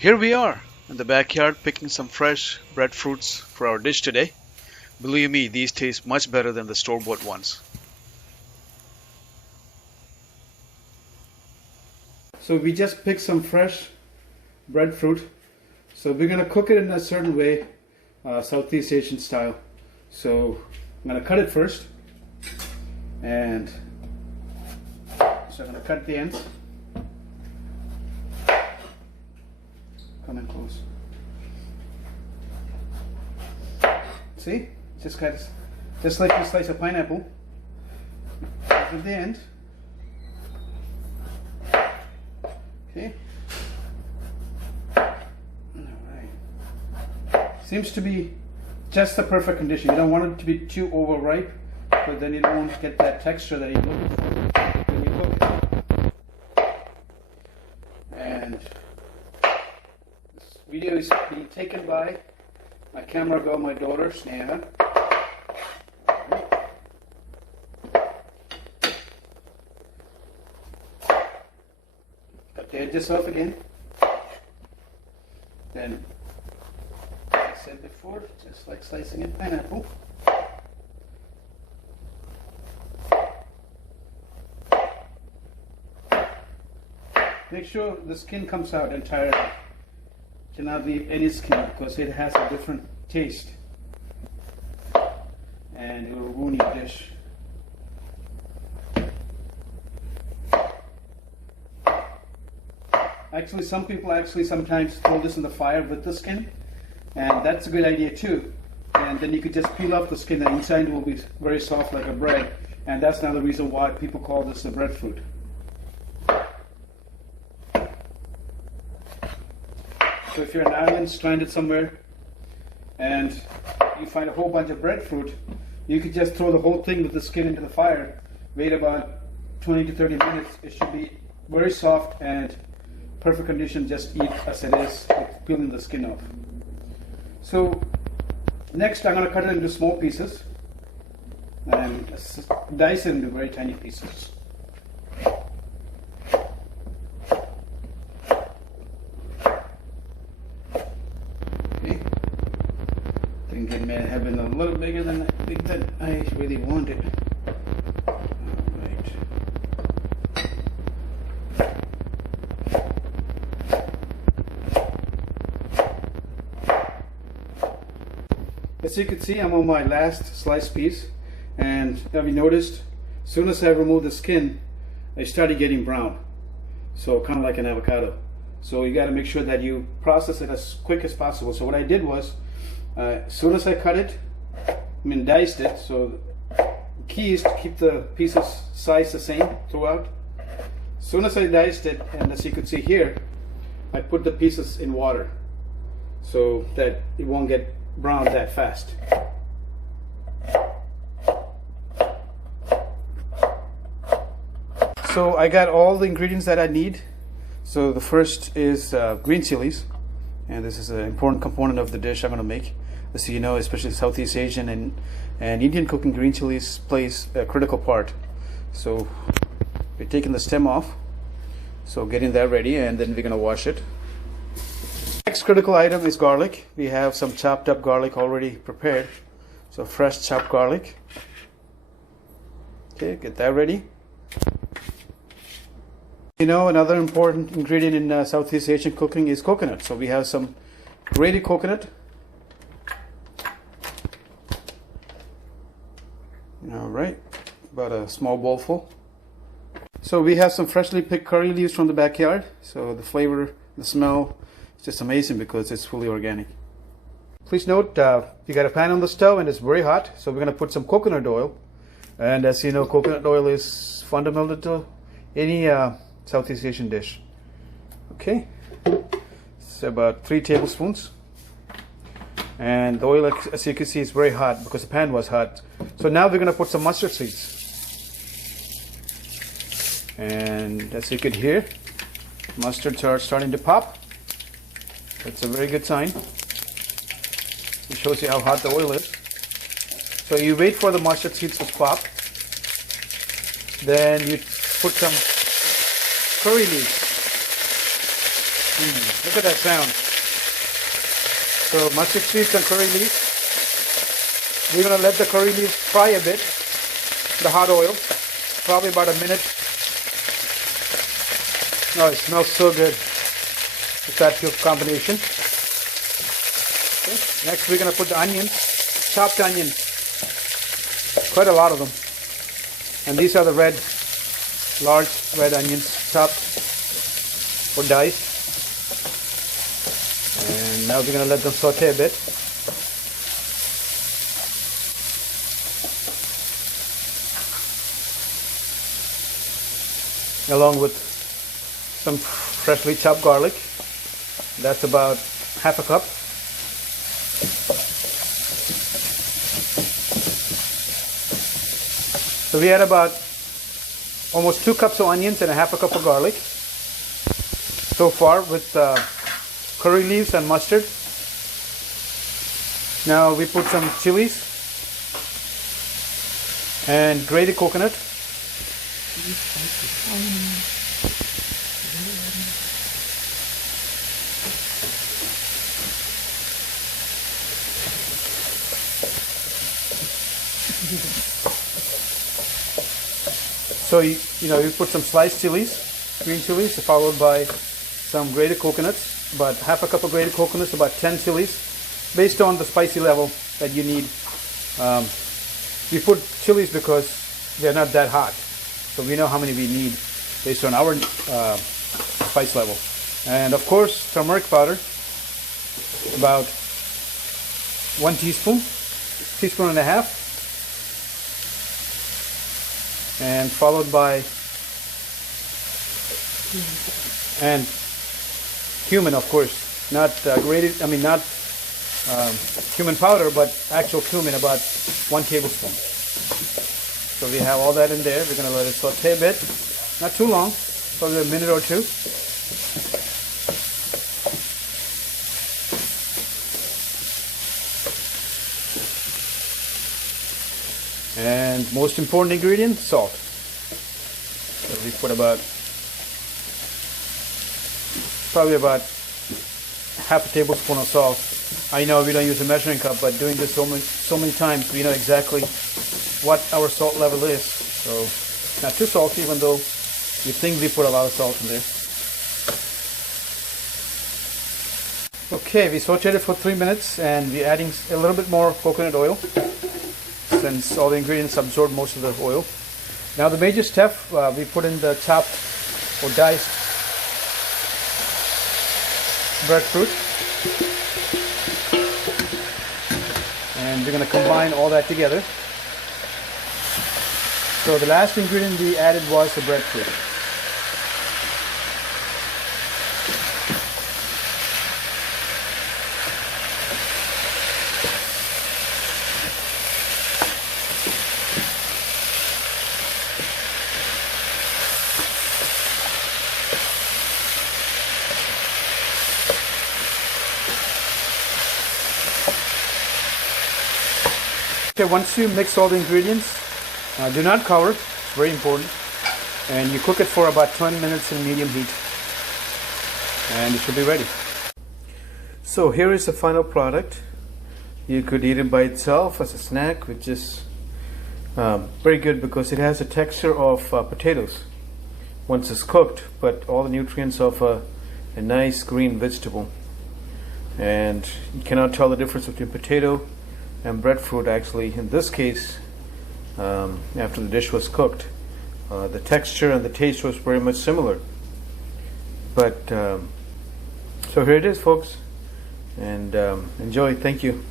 Here we are in the backyard picking some fresh breadfruits for our dish today. Believe me, these taste much better than the store-bought ones. So we just picked some fresh breadfruit. So we're going to cook it in a certain way, Southeast Asian style. So I'm going to cut it first. And so I'm going to cut the ends. Come in close. See? Just like you slice a pineapple. At the end. Okay. Alright. Seems to be just the perfect condition. You don't want it to be too overripe, but then you don't get that texture that you're looking for when you cook it. And this video is being taken by my camera girl, my daughter, Sneha. Cut the edges off again. Then, like I said before, just like slicing a pineapple. Make sure the skin comes out entirely. Cannot leave any skin because it has a different taste and it will ruin your dish. Actually, some people sometimes throw this in the fire with the skin, and that's a good idea too. And then you could just peel off the skin and inside it will be very soft like a bread, and that's another reason why people call this the breadfruit. So if you're in Ireland, stranded somewhere, and you find a whole bunch of breadfruit, you could just throw the whole thing with the skin into the fire, wait about 20 to 30 minutes. It should be very soft and perfect condition, just eat as it is, with peeling the skin off. So next I'm going to cut it into small pieces and dice it into very tiny pieces. It may have been a little bigger than I think that I really wanted. Alright. As you can see, I'm on my last sliced piece, and have you noticed, as soon as I remove the skin, I started getting brown. So kind of like an avocado. So you got to make sure that you process it as quick as possible. So what I did was, as soon as I cut it, diced it, so the key is to keep the pieces size the same throughout. As soon as I diced it, and as you can see here, I put the pieces in water so that it won't get brown that fast. So I got all the ingredients that I need. So the first is green chilies, and this is an important component of the dish I'm going to make. As you know, especially Southeast Asian and Indian cooking, green chilies plays a critical part. So we're taking the stem off, so getting that ready, and then we're going to wash it. Next critical item is garlic. We have some chopped up garlic already prepared, so fresh chopped garlic. Okay, get that ready. You know, another important ingredient in Southeast Asian cooking is coconut. So we have some grated coconut. Alright, about a small bowl full. So we have some freshly picked curry leaves from the backyard. So the flavor, the smell, is just amazing because it's fully organic. Please note, you got a pan on the stove and it's very hot. So we're going to put some coconut oil. And as you know, coconut oil is fundamental to any Southeast Asian dish. Okay, it's about 3 tablespoons. And the oil, as you can see, is very hot because the pan was hot. So now we're going to put some mustard seeds. And as you could hear, mustards are starting to pop. That's a very good sign. It shows you how hot the oil is. So you wait for the mustard seeds to pop. Then you put some curry leaves. Look at that sound. So mustard seeds and curry leaves. We're going to let the curry leaves fry a bit, the hot oil, probably about a minute. Oh, it smells so good. It's that good combination. Okay. Next we're going to put the onions, chopped onions, quite a lot of them. And these are the large red onions, chopped or diced. And now we're going to let them saute a bit. Along with some freshly chopped garlic. That's about half a cup. So we had about almost 2 cups of onions and a half a cup of garlic so far with curry leaves and mustard. Now we put some chilies and grated coconut. So you put some sliced chilies, green chilies, followed by some grated coconuts, about half a cup of grated coconuts, about 10 chilies, based on the spicy level that you need. We put chilies because they're not that hot, so we know how many we need based on our spice level. And of course, turmeric powder, about 1 teaspoon, teaspoon and a half. And followed by cumin, of course, not grated. Not cumin powder, but actual cumin, about 1 tablespoon. So we have all that in there. We're going to let it saute a bit, not too long, probably a minute or two. And most important ingredient, salt. So we put probably about half a tablespoon of salt. I know we don't use a measuring cup, but doing this so many times, we know exactly what our salt level is. So not too salty, even though you think we put a lot of salt in there. Okay, we sauteed it for 3 minutes, and we're adding a little bit more coconut oil, since all the ingredients absorb most of the oil. Now the major step, we put in the chopped or diced breadfruit, and we're going to combine all that together. So the last ingredient we added was the breadfruit. Okay, once you mix all the ingredients, do not cover, it's very important, and you cook it for about 20 minutes in medium heat, and it should be ready. So here is the final product. You could eat it by itself as a snack, which is very good because it has a texture of potatoes once it's cooked, but all the nutrients of a nice green vegetable, and you cannot tell the difference between potato and breadfruit. Actually, in this case, after the dish was cooked, the texture and the taste was very much similar. But so here it is, folks, and enjoy. Thank you.